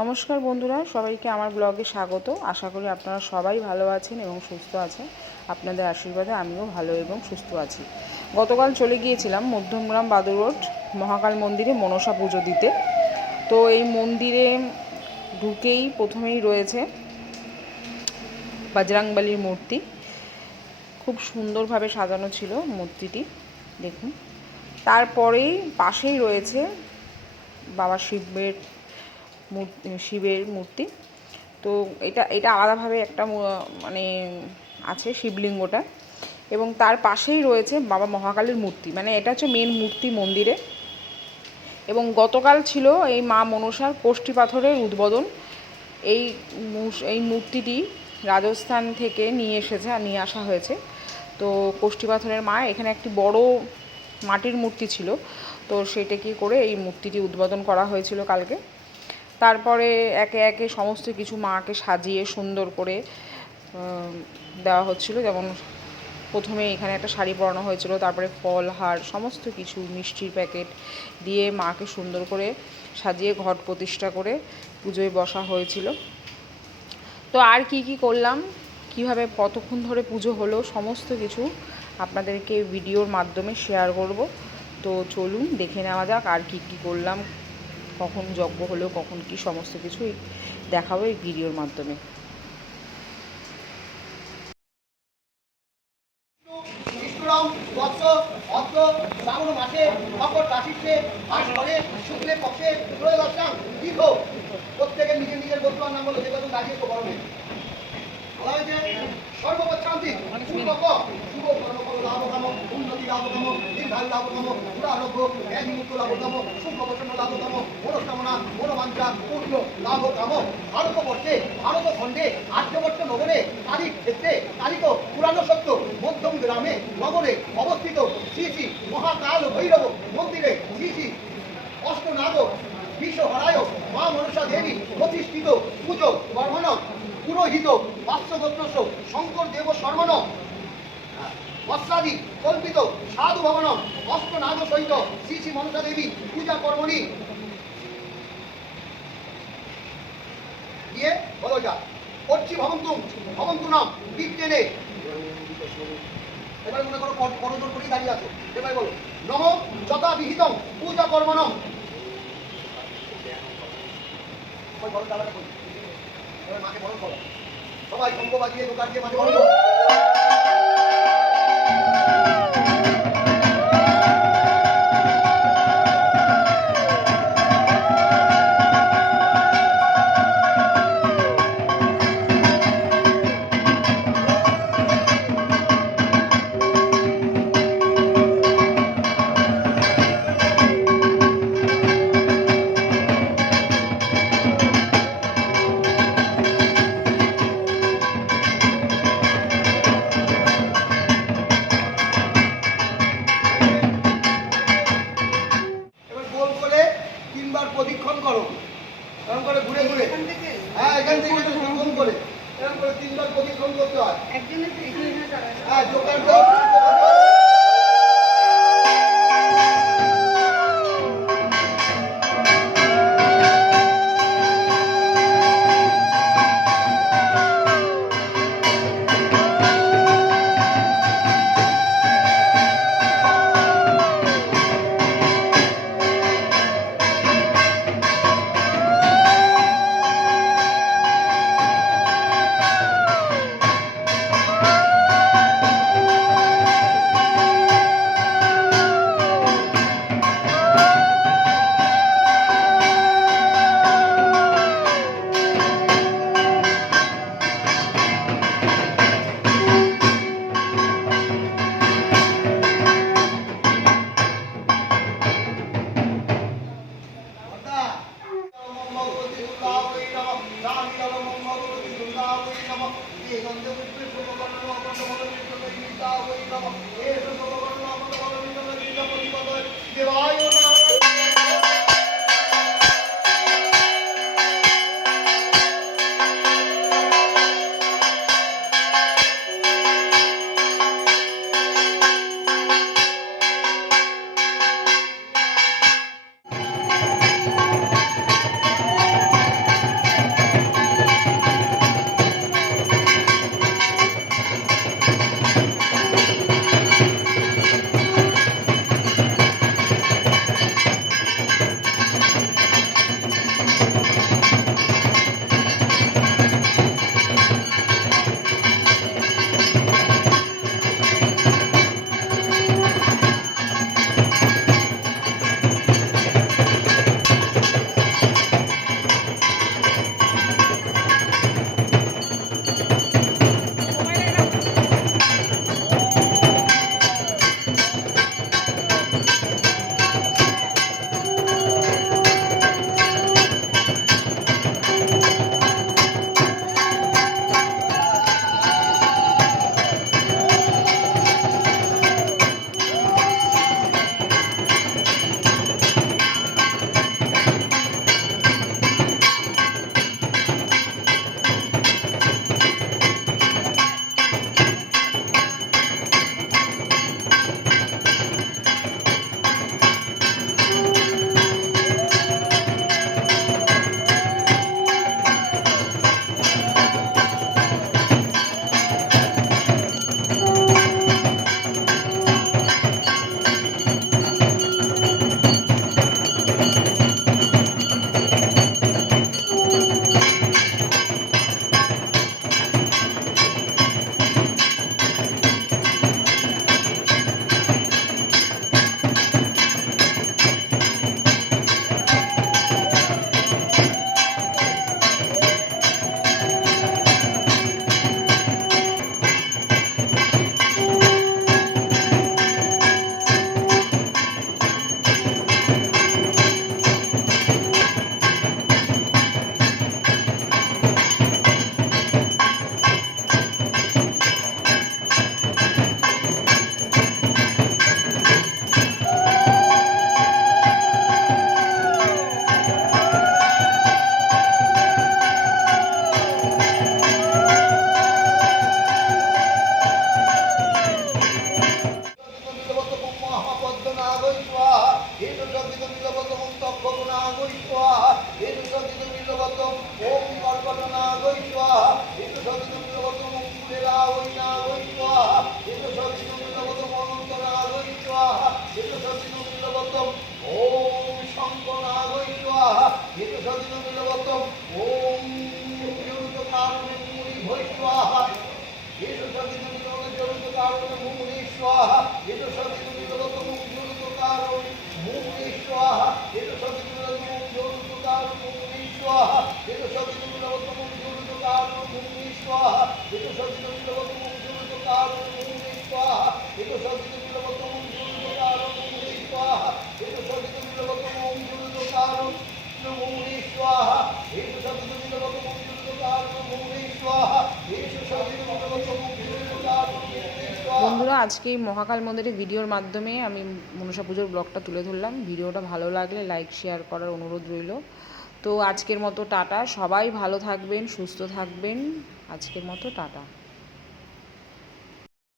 নমস্কার বন্ধুরা, সবাইকে আমার ব্লগে স্বাগত। আশা করি আপনারা সবাই ভালো আছেন এবং সুস্থ আছেন। আপনাদের আশীর্বাদে আমিও ভালো এবং সুস্থ আছি। গতকাল চলে গিয়েছিলাম মধ্যমগ্রাম বাদুর রোড মহাকাল মন্দিরে মনসা পুজো দিতে। তো এই মন্দিরে ঢুকেই প্রথমেই রয়েছে বজরংবলীর মূর্তি। খুব সুন্দরভাবে সাজানো ছিল মূর্তিটি, দেখুন। তারপরেই পাশেই রয়েছে বাবা শিবের মূর্তি। তো এটা আলাদাভাবে একটা মানে আছে শিবলিঙ্গটা, এবং তার পাশেই রয়েছে বাবা মহাকালের মূর্তি। মানে এটা হচ্ছে মেন মূর্তি মন্দিরে। এবং গতকাল ছিল এই মা মনসার কোষ্ঠী পাথরের উদ্বোধন। এই মূর্তিটি রাজস্থান থেকে নিয়ে আসা হয়েছে। তো কোষ্ঠী পাথরের মা, এখানে একটি বড় মাটির মূর্তি ছিল, তো সেটাকে করে এই মূর্তিটি উদ্বোধন করা হয়েছিল কালকে। তারপরে একে একে সমস্ত কিছু মাকে সাজিয়ে সুন্দর করে দেওয়া হচ্ছিল। যেমন প্রথমে এখানে একটা শাড়ি পরানো হয়েছিল, তারপরে ফল হার সমস্ত কিছু মিষ্টির প্যাকেট দিয়ে মাকে সুন্দর করে সাজিয়ে ঘট প্রতিষ্ঠা করে পুজোয় বসা হয়েছিল। তো আর কি করলাম, কিভাবে কতক্ষণ ধরে পুজো হলো, সমস্ত কিছু আপনাদেরকে ভিডিওর মাধ্যমে শেয়ার করব। তো চলুন দেখে নেওয়া যাক আর কি করলাম, কখন যজ্ঞ হলো, কখন কি, সমস্ত কিছুই দেখাবো এই ভিডিওর মাধ্যমে। প্রত্যেকের নিজের নিজের বর্তমান নাম বলে যেটা দাঁড়িয়ে তো বড় বলা হয়েছে সর্বপক্ষান্তি শুভ কর্মফল লাভকাম, উন্নতি লাভকাম, দীর্ঘায়ু লাভকাম, পুরারোগ্য ব্যাধি মুক্ত লাভকাম, শুভ বচন লাভকাম, মনস্কামনা মনোবাঞ্ছা পূর্ণ লাভকাম। ভারতবর্ষে ভারত খণ্ডে আর্যবর্ষ নগরে কালী ক্ষেত্রে কালিক পুরাণ সত্য মধ্যম গ্রামে নগরে অবস্থিত শ্রী শ্রী মহাকাল ভৈরব মন্দিরে শ্রী শ্রী অষ্টনাগ বিশ্বহরায় মা মনসা দেবী প্রতিষ্ঠিত পুজো বর্মণ পুরোহিত বাস্যগোত্রস্য শঙ্কর দেব শর্মণ বৎসাদি কল্পিত সাধু ভবন অষ্টনাগ সহিত শ্রী শ্রী মনসা দেবী পূজা কর্মণি দিয়ে বলো যা করছি ভবন্তু নাম বিজ্ঞানে। এবার মনে করো করদর করেই দাঁড়িয়ে আছো, এবার বলো নম যথা বিহিতম পূজা কর্মণম। মাকে বরণ করো, সবাই শঙ্খ বাজিয়ে দোকান দিয়ে মাকে বরণ করো। প্রদক্ষিণ করো, এরকম করে ঘুরে ঘুরে, হ্যাঁ এখান থেকে এরকম করে তিনবার প্রদক্ষিণ করতে হয়। হ্যাঁ দোকান ওই স্বাহা এত সবিতং নীলবতম মূলেরা ওই না ওই স্বাহা এত সবিতং নীলবতম অনন্তরা ওই স্বাহা এত সবিতং নীলবতম ওম শঙ্করা ওই স্বাহা এত সবিতং নীলবতম ওম জড়িত কারণে মুনি ভৈ স্বাহা এত সবিতং নীলবতম জড়িত কারণে মুনি স্বাহা এত সবিতং নীলবতম জড়িত কারণে মুনি স্বাহা এত সবিতং নীলবতম জড়িত কারণে মুনি স্বাহা এত সবিতং নীলবতম জড়িত কারণে মুনি স্বাহা এত সবিতং নীলবতম জড়িত কারণে মুনি স্বাহা এত সবিতং নীলবতম জড়িত কারণে মুনি স্বাহা এত সবিতং নীলবতম জড়িত কারণে মুনি স্বাহা এত সবিতং নীলবতম জড়িত কারণে মুনি স্বাহা এত সবিতং নীলবতম জড়িত কারণে মুনি স্বাহা। বন্ধুরা, আজকে এই মহাকাল মন্দিরের ভিডিওর মাধ্যমে আমি মনসা পুজোর ব্লগটা তুলে ধরলাম। ভিডিওটা ভালো লাগলে লাইক শেয়ার করার অনুরোধ রইল। তো আজকের মতো টাটা, সবাই ভালো থাকবেন, সুস্থ থাকবেন। আজকের মতো টাটা।